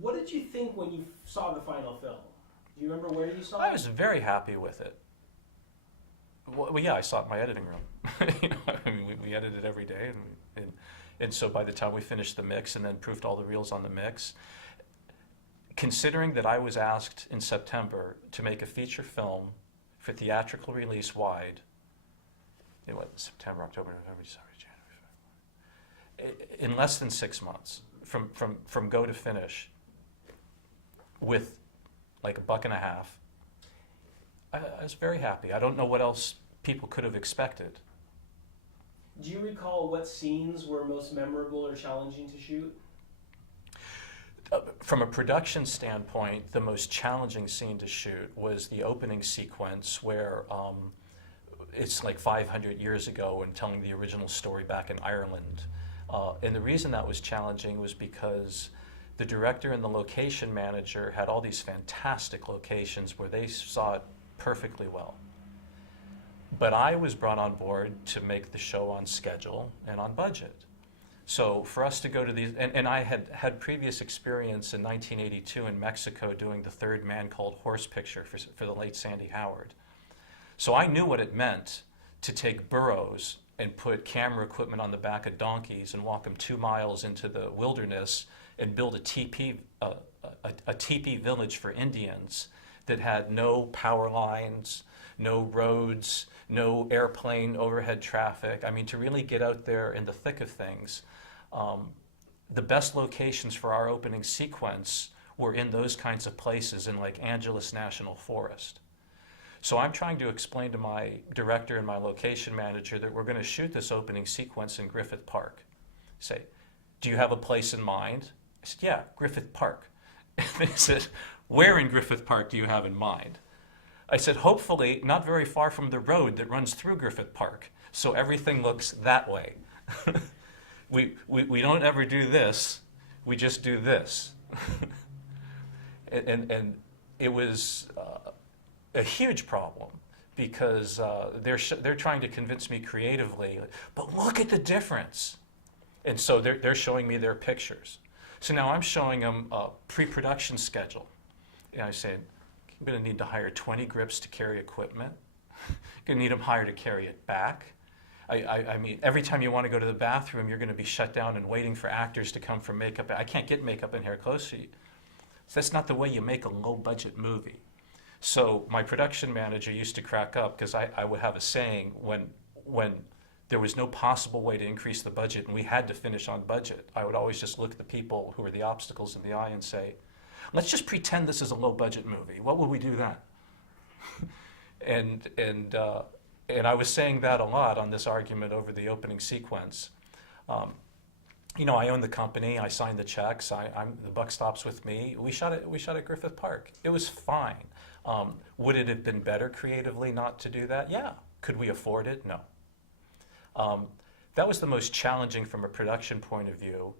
What did you think when you saw the final film? Do you remember where you saw it? I was very happy with it. Well, yeah, I saw it in my editing room. I mean, we edited every day, and so by the time we finished the mix and then proofed all the reels on the mix, considering that I was asked in September to make a feature film for theatrical release wide, in what, September, October, November, December, January, February, in less than 6 months, from go to finish, with like $1.50, I was very happy. I don't know what else people could have expected. Do you recall what scenes were most memorable or challenging to shoot? From a production standpoint, the most challenging scene to shoot was the opening sequence where it's like 500 years ago and telling the original story back in Ireland. And the reason that was challenging was because the director and the location manager had all these fantastic locations where they saw it perfectly well. But I was brought on board to make the show on schedule and on budget. So for us to go to these, and I had previous experience in 1982 in Mexico doing the third Man Called Horse picture for the late Sandy Howard. So I knew what it meant to take burros and put camera equipment on the back of donkeys and walk them 2 miles into the wilderness and build a teepee village for Indians that had no power lines, no roads, no airplane overhead traffic. I mean, to really get out there in the thick of things. The best locations for our opening sequence were in those kinds of places in like Angeles National Forest. So I'm trying to explain to my director and my location manager that we're going to shoot this opening sequence in Griffith Park. Say, do you have a place in mind? I said, yeah, Griffith Park. And they said, where in Griffith Park do you have in mind? I said, hopefully not very far from the road that runs through Griffith Park, so everything looks that way. We don't ever do this, we just do this. and it was a huge problem because they're trying to convince me creatively, but look at the difference. And so they're showing me their pictures. So now I'm showing them a pre-production schedule. And I said, I'm going to need to hire 20 grips to carry equipment. Going to need them hired to carry it back. I mean, every time you want to go to the bathroom, you're going to be shut down and waiting for actors to come from makeup. I can't get makeup and hair close to you. So that's not the way you make a low-budget movie. So my production manager used to crack up because I would have a saying when there was no possible way to increase the budget and we had to finish on budget. I would always just look at the people who were the obstacles in the eye and say, let's just pretend this is a low-budget movie. What would we do then? And I was saying that a lot on this argument over the opening sequence. You know, I own the company. I signed the checks. The buck stops with me. We shot at Griffith Park. It was fine. Would it have been better creatively not to do that? Yeah. Could we afford it? No. That was the most challenging from a production point of view.